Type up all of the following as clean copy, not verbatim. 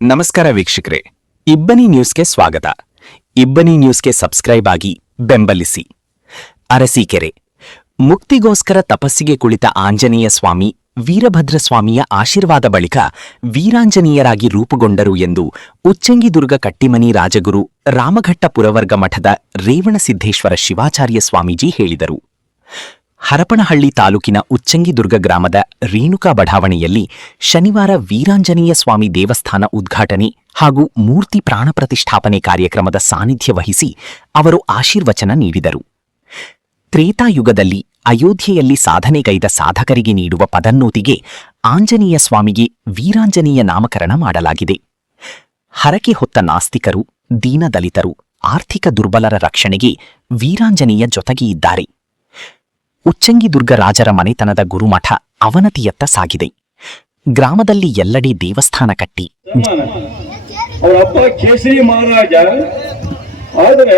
ನಮಸ್ಕಾರ ವೀಕ್ಷಕರೇ, ಇಬ್ಬನಿ ನ್ಯೂಸ್ಗೆ ಸ್ವಾಗತ. ಇಬ್ಬನಿ ನ್ಯೂಸ್ಗೆ ಸಬ್ಸ್ಕ್ರೈಬ್ ಆಗಿ ಬೆಂಬಲಿಸಿ. ಅರಸೀಕೆರೆ ಮುಕ್ತಿಗೋಸ್ಕರ ತಪಸ್ಸಿಗೆ ಕುಳಿತ ಆಂಜನೇಯ ಸ್ವಾಮಿ ವೀರಭದ್ರಸ್ವಾಮಿಯ ಆಶೀರ್ವಾದ ಬಳಿಕ ವೀರಾಂಜನೇಯರಾಗಿ ರೂಪುಗೊಂಡರು ಎಂದು ಉಚ್ಚಂಗಿದುರ್ಗ ಕಟ್ಟಿಮನಿ ರಾಜಗುರು ರಾಮಘಟ್ಟ ಪುರವರ್ಗ ಮಠದ ರೇವಣಸಿದ್ದೇಶ್ವರ ಶಿವಾಚಾರ್ಯ ಸ್ವಾಮೀಜಿ ಹೇಳಿದರು. ಹರಪನಹಳ್ಳಿ ತಾಲೂಕಿನ ಉಚ್ಚಂಗಿದುರ್ಗ ಗ್ರಾಮದ ರೇಣುಕಾ ಬಡಾವಣೆಯಲ್ಲಿ ಶನಿವಾರ ವೀರಾಂಜನೇಯ ಸ್ವಾಮಿ ದೇವಸ್ಥಾನ ಉದ್ಘಾಟನೆ ಹಾಗೂ ಮೂರ್ತಿ ಪ್ರಾಣ ಪ್ರತಿಷ್ಠಾಪನೆ ಕಾರ್ಯಕ್ರಮದ ಸಾನ್ನಿಧ್ಯ ವಹಿಸಿ ಅವರು ಆಶೀರ್ವಚನ ನೀಡಿದರು. ತ್ರೇತಾಯುಗದಲ್ಲಿ ಅಯೋಧ್ಯೆಯಲ್ಲಿ ಸಾಧನೆಗೈದ ಸಾಧಕರಿಗೆ ನೀಡುವ ಪದನ್ನೋತಿಗೆ ಆಂಜನೇಯ ಸ್ವಾಮಿಗೆ ವೀರಾಂಜನೇಯ ನಾಮಕರಣ ಮಾಡಲಾಗಿದೆ. ಹರಕೆ ಹೊತ್ತ ನಾಸ್ತಿಕರು, ದೀನದಲಿತರು, ಆರ್ಥಿಕ ದುರ್ಬಲರ ರಕ್ಷಣೆಗೆ ವೀರಾಂಜನೇಯ ಜೊತೆಗೆ ಇದ್ದಾರೆ. ಉಚ್ಚಂಗಿದುರ್ಗ ರಾಜರ ಮನೆತನದ ಗುರುಮಠ ಅವನತಿಯತ್ತ ಸಾಗಿದೆ. ಗ್ರಾಮದಲ್ಲಿ ಎಲ್ಲೆಡೆ ದೇವಸ್ಥಾನ ಕಟ್ಟಿ ಅವರ ಅಪ್ಪ ಕೇಸರಿ ಮಹಾರಾಜ, ಆದರೆ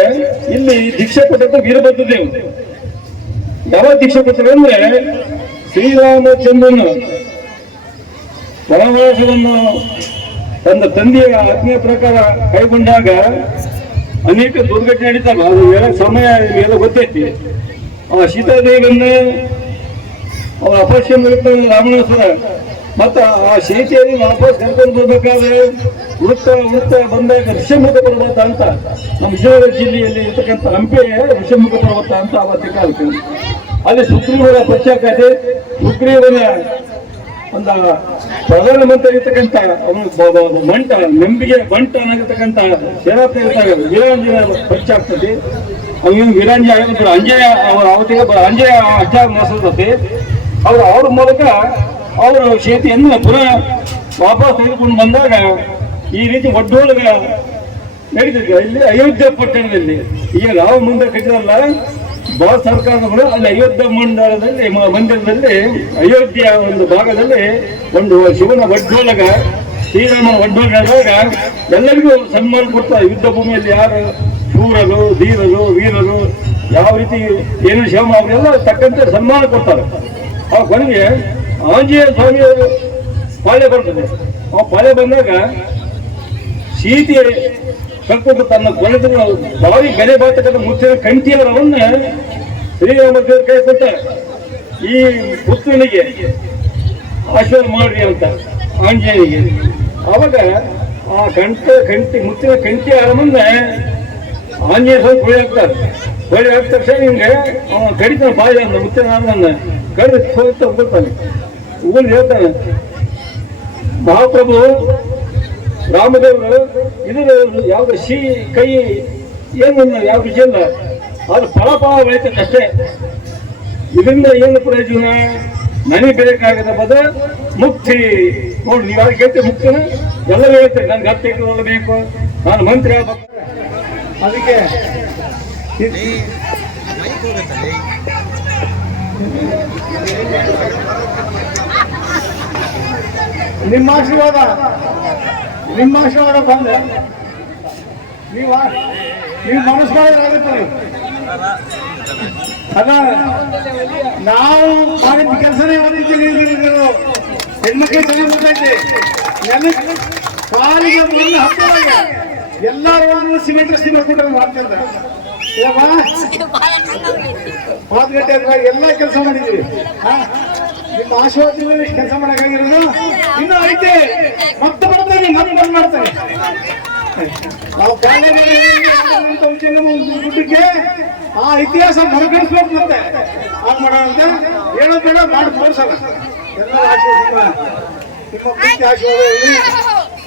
ಇಲ್ಲಿ ದೀಕ್ಷೆ ಕೊಟ್ಟದ್ದು ವೀರಭದ್ರ ದೇವರು. ಯಾವ ದೀಕ್ಷೆ ಕೊಟ್ಟರು ಅಂದ್ರೆ ಶ್ರೀರಾಮಚಂದ್ರನ ವನವಾಸವನ್ನು ತನ್ನ ತಂದೆಯ ಆಜ್ಞೆ ಪ್ರಕಾರ ಕೈಗೊಂಡಾಗ ಅನೇಕ ದುರ್ಘಟನೆ ನಡೀತಲ್ಲ, ಅದು ಸಮಯ ಎಲ್ಲ ಗೊತ್ತೈತಿ. ಆ ಸೀತಾದೇವಿಯನ್ನ ಅವರ ಅಪಶ್ಯ ರಾಮಣಾಸುರ ಮತ್ತ ಆ ಸೀತೆಯನ್ನು ವಾಪಸ್ ಕರ್ಕೊಂಡು ಬರ್ಬೇಕಾದ್ರೆ ಉಳುತ್ತಾ ಬಂದಾಗ ಋಷಮುಖ ಪರ್ವತ ಅಂತ ನಮ್ಮ ವಿಜಯನಗರ ಜಿಲ್ಲೆಯಲ್ಲಿ ಇರ್ತಕ್ಕಂಥ ಹಂಪೆ ಋಷಮುಖ ಪರ್ವತ ಅಂತ ಅವತ್ತಿನ ಕಾಲಕ್ಕೆ ಅಲ್ಲಿ ಸುಗ್ರೀವರ ಪಶ್ಚಾತ್ಕಾತೆ ಸುಗ್ರೀವನ ಒಂದು ಪ್ರಧಾನಮಂತ್ರಿ ಇರ್ತಕ್ಕಂಥ ಅವನು ಮಂಟ ನಂಬಿಗೆ ಬಂಟ ಅನ್ನತಕ್ಕಂಥ ಸೇನಾಪತಿ ಇರ್ತಾರೆ ವೀರಾಂಜನ ಪಶ್ಚಾತ್ಕತೆ ಅವನು ವೀರಾಂಜನ ಅಂಜಯ ಅವರ ಅವತಿಗೆ ಅಂಜಯ ಅಷ್ಟಾಗ ಮೋಸದತೆ ಅವ್ರ ಮೂಲಕ ಅವರು ಸೀತೆಯನ್ನು ಪುನಃ ವಾಪಸ್ ತೆಗೆದುಕೊಂಡು ಬಂದಾಗ ಈ ರೀತಿ ಒಡ್ಡೋಲಗ ನಡೀತಿದೆ. ಇಲ್ಲಿ ಅಯೋಧ್ಯೆ ಪಟ್ಟಣದಲ್ಲಿ ಈಗ ರಾಮ ಮಂದಿರ ಕಟ್ಟಿರಲ್ಲ, ಭಾರತ ಸರ್ಕಾರಗಳು ಅಲ್ಲಿ ಅಯೋಧ್ಯೆ ಮಂದಿರದಲ್ಲಿ ಅಯೋಧ್ಯೆಯ ಒಂದು ಭಾಗದಲ್ಲಿ ಒಂದು ಶಿವನ ಒಡ್ಡೋಲಗ ಶ್ರೀರಾಮನ ಒಡ್ಡೋಲಗ ಎಲ್ಲರಿಗೂ ಸನ್ಮಾನ ಕೊಡ್ತಾರೆ. ಯುದ್ಧ ಭೂಮಿಯಲ್ಲಿ ಯಾರು ಶೂರರು, ಧೀರರು, ವೀರರು ಯಾವ ರೀತಿ ಏನು ಶ್ರಮ ಅವರೆಲ್ಲ ತಕ್ಕಂತೆ ಸನ್ಮಾನ ಕೊಡ್ತಾರೆ. ಆ ಕೊನೆಗೆ ಆಂಜನೇಯ ಸ್ವಾಮಿ ಪಾಳ್ಯ ಬರ್ತದೆ. ಆ ಪಾಳ್ಯ ಬಂದಾಗ ಸೀತೆ ಕಲ್ಕೊಂಡು ತನ್ನ ಕೊನೆದ ಭಾರಿ ಬೆಲೆ ಬಾತಕ್ಕಂಥ ಮುತ್ತಿನ ಕಂಠಿಯವರವನ್ನ ಶ್ರೀರಾಮ ದೇವರು ಕೈ ಕೊಟ್ಟ ಈ ಪುತ್ರನಿಗೆ ಆಶೀರ್ವಾದ ಮಾಡ್ರಿ ಅಂತ ಆಂಜನೇಯನಿಗೆ. ಅವಾಗ ಆ ಮುತ್ತಿನ ಕಂಠಿ ಅವರನ್ನ ಆಂಜನೇಯ ಸ್ವಾಮಿ ಕೊಳಿ ಹಾಕ್ತಾರೆ. ಕೊಳಿ ಹಾಕಿದ ತಕ್ಷಣ ಹಿಂಗೆ ಅವನ ಕಡಿತಾನೆ ಬಾಯಿ ಅಂದ ಮುತ್ತಿನ ಅವನನ್ನ ಕಡಿದು ಹೋಗ್ತಾನೆ. ಊರು ಹೇಳ್ತಾನೆ, ಮಹಾಪ್ರಭು ರಾಮದೇವರು ಇದು ಯಾವ್ದು ಕೈ ಏನು ಯಾವ ವಿಷಯ ಇಲ್ಲ, ಅದು ಫಲ ಬೆಳೀತಕ್ಕಷ್ಟೇ. ಇದರಿಂದ ಏನು ಪ್ರಯೋಜನ? ನನಗೆ ಬೇಕಾಗದ ಪದ ಮುಕ್ತಿ. ನೋಡಿ, ನೀವು ಯಾರು ಕೇಳ್ತೇವೆ ಮುಕ್ತಿನ ಎಲ್ಲ ಹೇಳ್ತೇವೆ. ನನ್ಗೆ ಹತ್ತು ಬೇಕು, ನಾನು ಮಂತ್ರಿ ಆಗ್ಬೇಕು. ಅದಕ್ಕೆ ನಿಮ್ಮ ಆಶೀರ್ವಾದ ಬಂದೆ ನೀವು ಮನಸ್ಸು ಆಗುತ್ತೆ. ಅಲ್ಲ, ನಾವು ಮಾಡಿದ ಕೆಲಸನೇ ಓದಿದ್ದೀನಿ. ಹೆಣ್ಮಕ್ಳಿಗೆ ಚೆನ್ನಾಗಿ ಗೊತ್ತೈತೆ. ಕಾಲಿಗೆ ಬಂದು ಹತ್ತದಾಗ ಎಲ್ಲರೂ ಸಿಮೆಂಟ್ ರಸ್ತೆ ಮಾಡ್ಕೊಂಡು ಮಾಡ್ತಿದ್ದ. 4 ಗಂಟೆ ಎಲ್ಲ ಕೆಲಸ ಮಾಡಿದ್ದೀವಿ. ನಿಮ್ಮ ಆಶೀರ್ವಾದದಿಂದ ಕೆಲಸ ಮಾಡಕ್ಕಾಗಿರೋದು ಇನ್ನೂ ಐತೆ. ಮತ್ತೆ ಬರ್ತೇನೆ, ಮತ್ತೆ ಬಂದ್ ಮಾಡ್ತೇನೆ. ನಾವು ದುಡ್ಡಿಗೆ ಆ ಇತಿಹಾಸ ಮರುಕಳಿಸ್ಬೇಕು. ಮತ್ತೆ ಆಗ ಮಾಡೋದಂತೆ ಹೇಳೋದು ಬೇಡ, ಮಾಡಿ ತೋರ್ಸಲ್ಲ. ಎಲ್ಲ ಆಶೀರ್ವಾದ ನಿಮ್ಮ ಪ್ರೀತಿ ಆಶೀರ್ವಾದ ಇರಲಿ.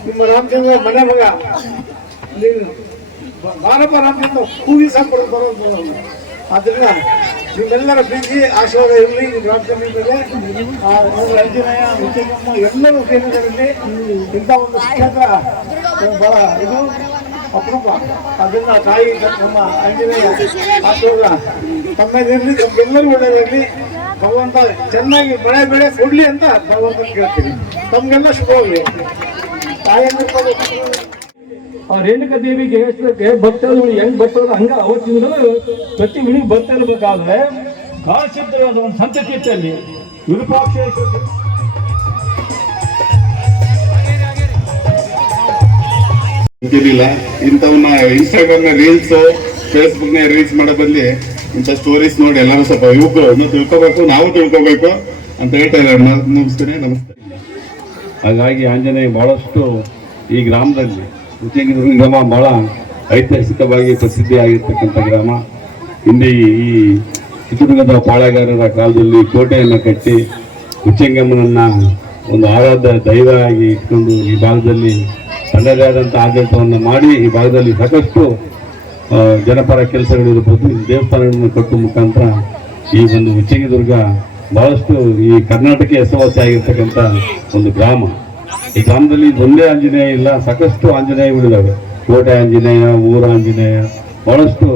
ನಿಮ್ಮ ರಾಮಚಂದ್ರ ಮನೆ ಮಗ ಬಾರಪ್ಪ ರಾಮಚಂದ್ರ ಕೂಗಿ ಸಾಕು ಬರೋದು. ಆದ್ರಿಂದ ನಿಮ್ಮೆಲ್ಲರ ಪ್ರೀತಿ ಆಶೀರ್ವಾದ ಇರಲಿ. ರಾಮಚಂದ್ರ ಮೇಲೆ ಅಂಜನೇಯ, ಮುಚ್ಚಮ್ಮ ಎಲ್ಲರೂ ಕೇಂದ್ರದಲ್ಲಿ ಇಂಥ ಒಂದು ಕ್ಷೇತ್ರ ಬಹಳ ಇದು ಅಪರೂಪ. ಅದರಿಂದ ತಾಯಿ ನಮ್ಮ ಅಂಜನೇಯ ಆಶೀರ್ವಾದ ತಮ್ಮದಿರಲಿ, ತಮ್ಗೆಲ್ಲರೂ ಒಳ್ಳೆಯದಿರಲಿ. ಭಗವಂತ ಚೆನ್ನಾಗಿ ಮಳೆ ಬೆಳೆ ಕೊಡ್ಲಿ ಅಂತ ಭಗವಂತ ಕೇಳ್ತೀನಿ. ತಮ್ಗೆಲ್ಲ ಶುಭವಾಗಲಿ. ಆ ರೇಣುಕಾ ದೇವಿಗೆ ಭಕ್ತರು ಹೆಂಗ್ ಬರ್ತಾರೆ ಹಂಗ ಅವತ್ತಿಂದ ಪ್ರತಿ ಮನೆಗೆ ಬರ್ತಾ ಇರ್ಬೇಕಾದ್ರೆ ಕಾಲಸಿದ್ಧವಾದ ಒಂದು ಸಂತತಿ ಇತ್ತು ಅಲ್ಲಿ. ವಿರೂಪಾಕ್ಷ ಗೊತ್ತಿರಲಿಲ್ಲ. ಇಂಥವನ್ನ ಇನ್ಸ್ಟಾಗ್ರಾಮ್ ನ ರೀಲ್ಸ್, ಫೇಸ್ಬುಕ್ ನ ರೀಲ್ಸ್ ಮಾಡೋ ಬದಲಿ ಇಂಥ ಸ್ಟೋರೀಸ್ ನೋಡಿ ಎಲ್ಲರೂ ಸ್ವಲ್ಪ ಯುವಕರು ಇನ್ನೂ ತಿಳ್ಕೊಬೇಕು, ನಾವು ತಿಳ್ಕೊಬೇಕು ಅಂತ ಹೇಳ್ತಾ ಮುಗಿಸ್ತೇನೆ. ನಮಸ್ತೆ. ಹಾಗಾಗಿ ಆಂಜನೇಯ ಬಹಳಷ್ಟು ಈ ಗ್ರಾಮದಲ್ಲಿ ಉಚ್ಚಂಗಿದುರ್ಗ ಗ್ರಾಮ ಬಹಳ ಐತಿಹಾಸಿಕವಾಗಿ ಪ್ರಸಿದ್ಧಿ ಆಗಿರ್ತಕ್ಕಂಥ ಗ್ರಾಮ. ಹಿಂದೆ ಈ ಚಿತ್ರದುರ್ಗದ ಪಾಳೆಗಾರರ ಕಾಲದಲ್ಲಿ ಕೋಟೆಯನ್ನು ಕಟ್ಟಿ ಉಚ್ಚಂಗಮ್ಮನನ್ನ ಒಂದು ಆರಾಧ್ಯ ದೈವ ಆಗಿ ಇಟ್ಕೊಂಡು ಈ ಭಾಗದಲ್ಲಿ ತನ್ನದೇ ಆದಂಥ ಆಡಳಿತವನ್ನು ಮಾಡಿ ಈ ಭಾಗದಲ್ಲಿ ಸಾಕಷ್ಟು ಜನಪರ ಕೆಲಸಗಳಿರ್ಬೋದು, ದೇವಸ್ಥಾನಗಳನ್ನು ಕಟ್ಟುವ ಮುಖಾಂತರ ಈ ಒಂದು ಉಚ್ಚಂಗಿದುರ್ಗ ಬಹಳಷ್ಟು ಈ ಕರ್ನಾಟಕ ಹೆಸರುವಾಸಿ ಆಗಿರ್ತಕ್ಕಂಥ ಒಂದು ಗ್ರಾಮ. ಈ ಗ್ರಾಮದಲ್ಲಿ ಒಂದೇ ಆಂಜನೇಯ ಇಲ್ಲ, ಸಾಕಷ್ಟು ಆಂಜನೇಯಗಳಿದ್ದಾವೆ. ಕೋಟೆ ಆಂಜನೇಯ, ಊರ ಆಂಜನೇಯ, ಬಹಳಷ್ಟು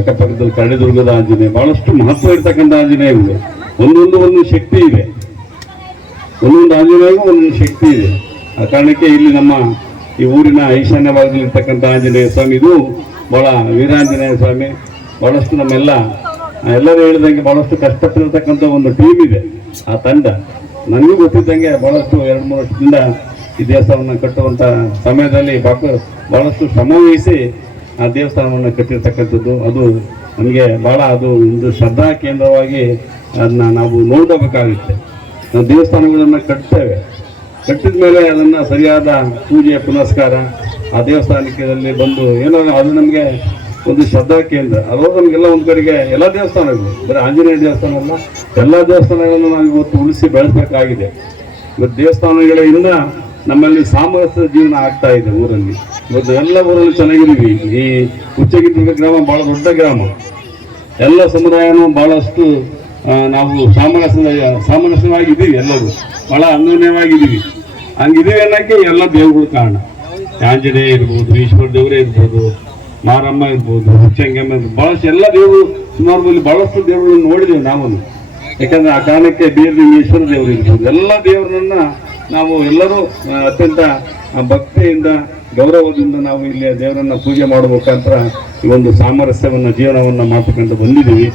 ಅಕ್ಕಪಕ್ಕದಲ್ಲಿ ಕರಡಿದುರ್ಗದ ಆಂಜನೇಯ, ಬಹಳಷ್ಟು ಮಹತ್ವ ಇರ್ತಕ್ಕಂಥ ಆಂಜನೇಯಗಳು. ಒಂದೊಂದು ಶಕ್ತಿ ಇದೆ, ಒಂದೊಂದು ಆಂಜನೇಯಗೂ ಒಂದೊಂದು ಶಕ್ತಿ ಇದೆ. ಆ ಕಾರಣಕ್ಕೆ ಇಲ್ಲಿ ನಮ್ಮ ಈ ಊರಿನ ಈಶಾನ್ಯ ಭಾಗದಲ್ಲಿ ಇರ್ತಕ್ಕಂಥ ಆಂಜನೇಯ ಸ್ವಾಮಿ, ಇದು ಬಹಳ ವೀರಾಂಜನೇಯ ಸ್ವಾಮಿ. ಬಹಳಷ್ಟು ಎಲ್ಲರೂ ಹೇಳಿದಂಗೆ ಬಹಳಷ್ಟು ಕಷ್ಟಪಟ್ಟಿರ್ತಕ್ಕಂಥ ಒಂದು ಟೀಮ್ ಇದೆ. ಆ ತಂಡ ನನಗೂ ಗೊತ್ತಿದ್ದಂಗೆ ಬಹಳಷ್ಟು 2-3 ವರ್ಷದಿಂದ ಈ ದೇವಸ್ಥಾನವನ್ನು ಕಟ್ಟುವಂಥ ಸಮಯದಲ್ಲಿ ಬಹಳಷ್ಟು ಶ್ರಮವಹಿಸಿ ಆ ದೇವಸ್ಥಾನವನ್ನು ಕಟ್ಟಿರ್ತಕ್ಕಂಥದ್ದು. ಅದು ನಮಗೆ ಬಹಳ ಅದು ಒಂದು ಶ್ರದ್ಧಾ ಕೇಂದ್ರವಾಗಿ ಅದನ್ನ ನಾವು ನೋಡ್ಕೋಬೇಕಾಗುತ್ತೆ. ನಾವು ದೇವಸ್ಥಾನಗಳನ್ನು ಕಟ್ತೇವೆ, ಕಟ್ಟಿದ ಮೇಲೆ ಅದನ್ನು ಸರಿಯಾದ ಪೂಜೆ ಪುನಸ್ಕಾರ ಆ ದೇವಸ್ಥಾನಕ್ಕೆ ಬಂದು ಏನೋ ಅದು ನಮಗೆ ಒಂದು ಶ್ರದ್ಧಾ ಕೇಂದ್ರ. ಅದು ನಮಗೆಲ್ಲ ಒಂದು ಕಡೆಗೆ ಎಲ್ಲ ದೇವಸ್ಥಾನಗಳು, ಬರೀ ಆಂಜನೇಯ ದೇವಸ್ಥಾನ ಅಲ್ಲ, ಎಲ್ಲ ದೇವಸ್ಥಾನಗಳನ್ನು ನಾವು ಇವತ್ತು ಉಳಿಸಿ ಬೆಳೆಸಬೇಕಾಗಿದೆ. ಇವತ್ತು ದೇವಸ್ಥಾನಗಳಿಂದ ನಮ್ಮಲ್ಲಿ ಸಾಮರಸ್ಯದ ಜೀವನ ಆಗ್ತಾ ಇದೆ ಊರಲ್ಲಿ. ಇವತ್ತು ಎಲ್ಲ ಊರಲ್ಲಿ ಚೆನ್ನಾಗಿದ್ದೀವಿ. ಈ ಉಚ್ಚಂಗಿದುರ್ಗ ಗ್ರಾಮ ಬಹಳ ದೊಡ್ಡ ಗ್ರಾಮ, ಎಲ್ಲ ಸಮುದಾಯನೂ ಬಹಳಷ್ಟು ನಾವು ಸಾಮರಸ್ಯವಾಗಿದ್ದೀವಿ, ಎಲ್ಲರೂ ಬಹಳ ಅನ್ಯೋನ್ಯವಾಗಿದ್ದೀವಿ. ಹಂಗಿದ್ದೀವಿ ಅನ್ನೋಕ್ಕೆ ಎಲ್ಲ ದೇವರುಗಳು ಕಾರಣ. ಆಂಜನೇಯ ಇರ್ಬೋದು, ಈಶ್ವರ ದೇವರೇ ಇರ್ಬೋದು, ಮಾರಮ್ಮ ಇರ್ಬೋದು, ಉಚ್ಚಂಗಮ್ಮ ಇರ್ಬೋದು, ಬಹಳಷ್ಟು ಎಲ್ಲ ದೇವರು ಸುಮಾರು ಬಹಳಷ್ಟು ದೇವರುಗಳನ್ನು ನೋಡಿದ್ದೇವೆ ನಾವು. ಯಾಕಂದ್ರೆ ಆ ಕಾರಣಕ್ಕೆ ಈಶ್ವರ ದೇವರು ಇರ್ಬೋದು, ಎಲ್ಲ ದೇವರನ್ನ ನಾವು ಎಲ್ಲರೂ ಅತ್ಯಂತ ಭಕ್ತಿಯಿಂದ ಗೌರವದಿಂದ ನಾವು ಇಲ್ಲಿ ದೇವರನ್ನ ಪೂಜೆ ಮಾಡೋ ಮುಖಾಂತರ ಈ ಒಂದು ಸಾಮರಸ್ಯವನ್ನು ಜೀವನವನ್ನು ಮಾಡ್ತಕ್ಕಂಥ ಬಂದಿದ್ದೀವಿ.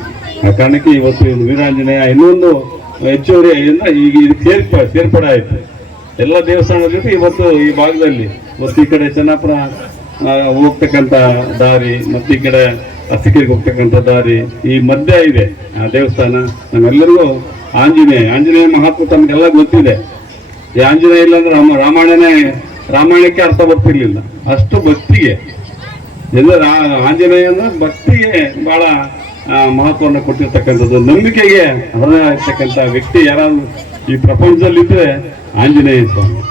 ಆ ಕಾರಣಕ್ಕೆ ಇವತ್ತು ವೀರಾಂಜನೇಯ ಇನ್ನೊಂದು ಹೆಚ್ಚುವರಿಯಿಂದ ಈಗ ಇದಕ್ಕೆ ಸೇರ್ಪಡೆ ಆಯಿತು. ಎಲ್ಲ ದೇವಸ್ಥಾನದ ಜೊತೆ ಇವತ್ತು ಈ ಭಾಗದಲ್ಲಿ ಮತ್ತು ಈ ಕಡೆ ಚೆನ್ನಾಪುರ ಹೋಗ್ತಕ್ಕಂಥ ದಾರಿ ಮತ್ತು ಈ ಕಡೆ ಅರಸೀಕೆರೆಗೆ ಹೋಗ್ತಕ್ಕಂಥ ದಾರಿ ಈ ಮಧ್ಯ ಇದೆ ಆ ದೇವಸ್ಥಾನ. ನಮ್ಮೆಲ್ಲರಿಗೂ ಆಂಜನೇಯ ಮಹತ್ವ ತಮಗೆಲ್ಲ ಗೊತ್ತಿದೆ. ಈ ಆಂಜನೇಯ ಇಲ್ಲ ಅಂದ್ರೆ ರಾಮಾಯಣಕ್ಕೆ ಅರ್ಥ ಬರ್ತಿರ್ಲಿಲ್ಲ, ಅಷ್ಟು ಭಕ್ತಿಗೆ ಎಲ್ಲ ಆಂಜನೇಯ ಅಂದ್ರೆ ಭಕ್ತಿಗೆ ಬಹಳ ಮಹತ್ವವನ್ನು ಕೊಟ್ಟಿರ್ತಕ್ಕಂಥದ್ದು. ನಂಬಿಕೆಗೆ ಹೃದಯ ಇರ್ತಕ್ಕಂಥ ವ್ಯಕ್ತಿ ಯಾರಾದ್ರೂ ಈ ಪ್ರಪಂಚದಲ್ಲಿದ್ದರೆ ಆಂಜನೇಯ ಸ್ವಾಮಿ.